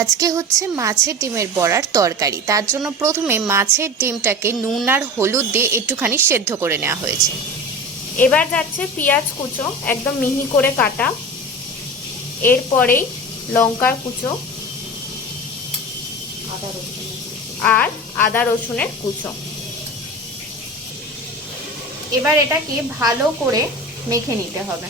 আজকে হচ্ছে মাছের ডিমের বড়ার তরকারি। তার জন্য প্রথমে মাছের ডিমটাকে নুন আর হলুদ দিয়ে একটুখানি সেদ্ধ করে নেওয়া হয়েছে। এবার যাচ্ছে পেঁয়াজ কুচো, একদম মিহি করে কাটা। এরপরেই লঙ্কার কুচো আর আদা রসুনের কুচো। এবার এটাকে ভালো করে মেখে নিতে হবে।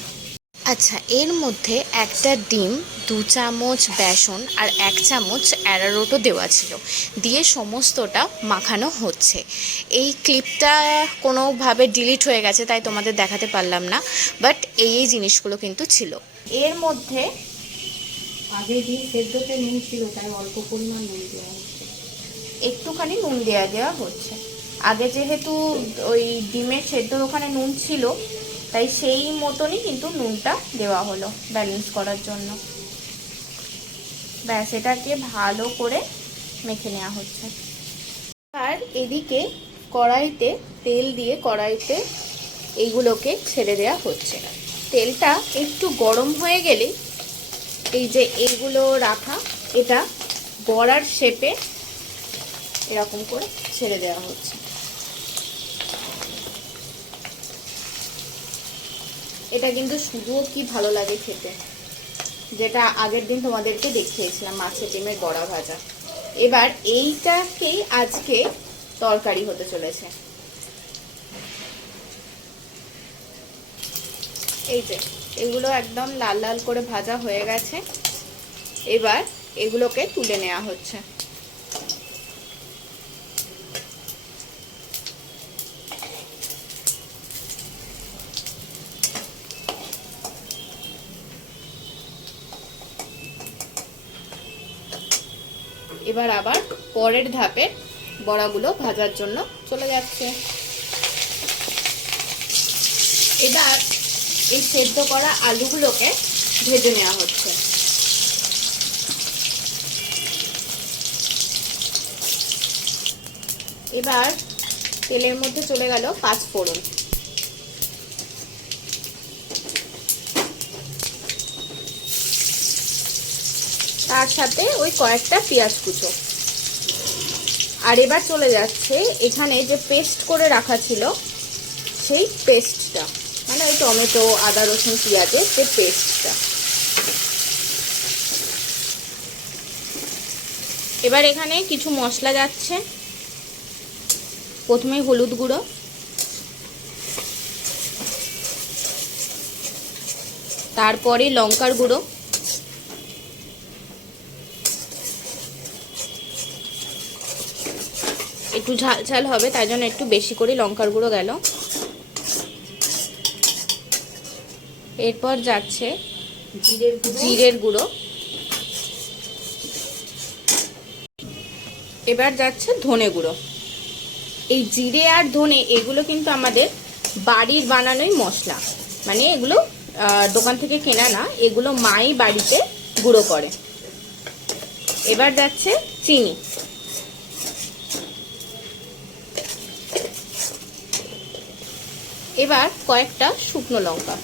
আচ্ছা এর মধ্যে একটা ডিম, দু চামচ বেসন আর এক চামচ অ্যারারোটও দেওয়া ছিল। দিয়ে সমস্তটা মাখানো হচ্ছে। এই ক্লিপটা কোনোভাবে ডিলিট হয়ে গেছে, তাই তোমাদের দেখাতে পারলাম না। বাট এই এই জিনিসগুলো কিন্তু ছিল। এর মধ্যে আগে ডিম সেদ্ধতে নুন ছিল, তাই অল্প পরিমাণ নুন দেওয়া একটুখানি নুন দেওয়া দেওয়া হচ্ছে। আগে যেহেতু ওই ডিমের সেদ্ধর ওখানে নুন ছিল তাই সেই মতনই কিন্তু নুনটা দেওয়া হলো ব্যালেন্স করার জন্য। ব্যাস, এটাকে ভালো করে মেখে নেওয়া হচ্ছে। আর এদিকে কড়াইতে তেল দিয়ে কড়াইতে এইগুলোকে ছেড়ে দেওয়া হচ্ছে। তেলটা একটু গরম হয়ে গেলে এই যে এইগুলো রাখা, এটা বড়ার শেপে এরকম করে ছেড়ে দেওয়া হচ্ছে। এটা কিন্তু শুধুও কি ভালো লাগে খেতে? যেটা আগের দিন তোমাদেরকে দেখিয়েছিলাম, মাছের ডিমের বড়া ভাজা। এবার এইটাকেই আজকে তরকারি হতে চলেছে। এই যে, এগুলো একদম লাল লাল করে ভাজা হয়ে গেছে। এবার এগুলোকে তুলে নেওয়া হচ্ছে। এবার আবার পরের ধাপে বড়াগুলো ভাজার জন্য চলে যাচ্ছে। এবার এই সেদ্ধ করা আলুগুলোকে ভেজে নেওয়া হচ্ছে। এবার তেলের মধ্যে চলে গেল পাঁচ ফোড়ন। তার সাথে ওই কয়েকটা পেঁয়াজ কুচো। আর এবার চলে যাচ্ছে, এখানে যে পেস্ট করে রাখা ছিল, সেই পেস্টটা। মানে ওই টমেটো, আদা, রসুন, পেঁয়াজের যে পেস্টটা। এবার এখানে কিছু মশলা যাচ্ছে। প্রথমে হলুদ গুঁড়ো। তারপরে লঙ্কার গুঁড়ো। একটু ঝাল ঝাল হবে তাই জন্য একটু বেশি করে লঙ্কার গুঁড়ো গেল। এরপর যাচ্ছে জিরের গুঁড়ো। এবার যাচ্ছে ধনে গুঁড়ো। এই জিরে আর ধনে এগুলো কিন্তু আমাদের বাড়ির বানানোই মশলা। মানে এগুলো দোকান থেকে কেনা না এগুলো মাই বাড়িতে গুঁড়ো করে। এবার যাচ্ছে চিনি। এবার কয়েকটা শুকনো লঙ্কা।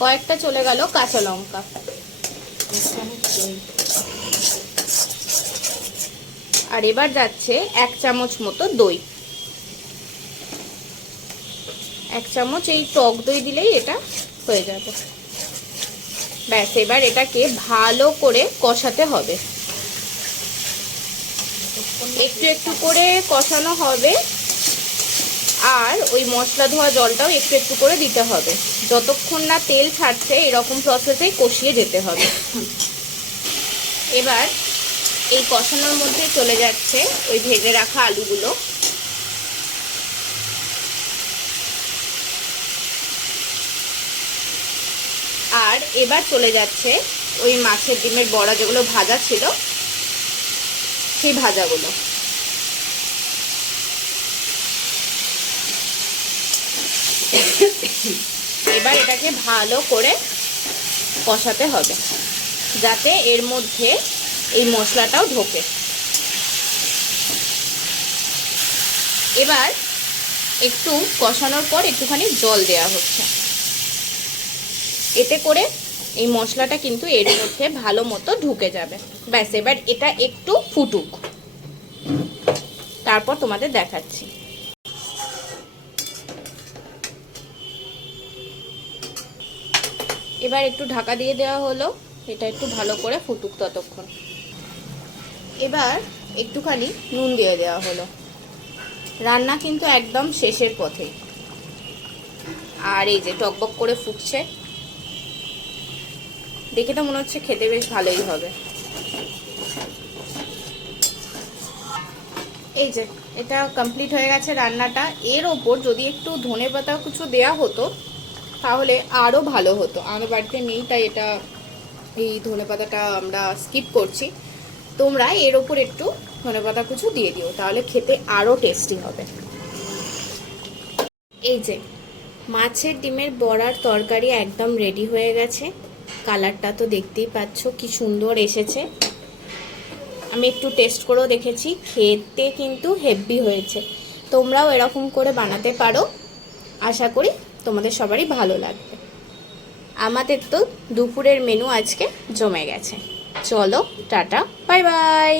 কয়েকটা চলে গেল কাঁচা লঙ্কা। আর এবার যাচ্ছে এক চামচ মতো দই। এক চামচ এই টক দই দিলেই এটা হয়ে যাবে। ব্যাস, এবার এটাকে ভালো করে কষাতে হবে। একটু একটু করে কষানো হবে। আর ওই মশলা ধোয়া জলটাও একটু একটু করে দিতে হবে। যতক্ষণ না তেল ছাড়ছে, এরকম প্রসেসেই কষিয়ে যেতে হবে। এবার এই কষানোর মধ্যে চলে যাচ্ছে ওই ভেজে রাখা আলুগুলো। আর এবার চলে যাচ্ছে ওই মাছের ডিমের বড়া যেগুলো ভাজা ছিল, সেই ভাজাগুলো। এবার এটাকে ভালো করে কষাতে হবে, যাতে এর মধ্যে এই মশলাটাও ঢোকে। এবার একটু কষানোর পর একটুখানি জল দেওয়া হচ্ছে। এতে করে এই মশলাটা কিন্তু এর মধ্যে ভালো মতো ঢুকে যাবে। ব্যাস, এবার এটা একটু ফুটুক। তারপর তোমাদের দেখাচ্ছি। এবার একটু ঢাকা দিয়ে দেওয়া হলো। এটা একটু ভালো করে ফুটুক ততক্ষণ। এবার একটুখানি নুন দিয়ে দেওয়া হলো। রান্না কিন্তু একদম শেষের পথে। আর এই যে টকবক করে ফুটছে, দেখে তো মনে হচ্ছে খেতে বেশ ভালোই হবে। এই যে, এটা কমপ্লিট হয়ে গেছে রান্নাটা। এর ওপর যদি একটু ধনে পাতা কিছু দেয়া হতো তাহলে আরও ভালো হতো। আমার বাড়িতে নেই, তাই এটা এই ধনে পাতাটা আমরা স্কিপ করছি। তোমরা এর ওপর একটু ধনে পাতা কুচু দিয়ে দিও, তাহলে খেতে আরও টেস্টি হবে। এই যে, মাছের ডিমের বড়ার তরকারি একদম রেডি হয়ে গেছে। কালারটা তো দেখতেই পাচ্ছ, কি সুন্দর এসেছে। আমি একটু টেস্ট করেও দেখেছি, খেতে কিন্তু হেভি হয়েছে। তোমরাও এরকম করে বানাতে পারো। আশা করি তোমাদের সবারই ভালো লাগবে। আমাদের তো দুপুরের মেনু আজকে জমে গেছে। চলো, টাটা বাই বাই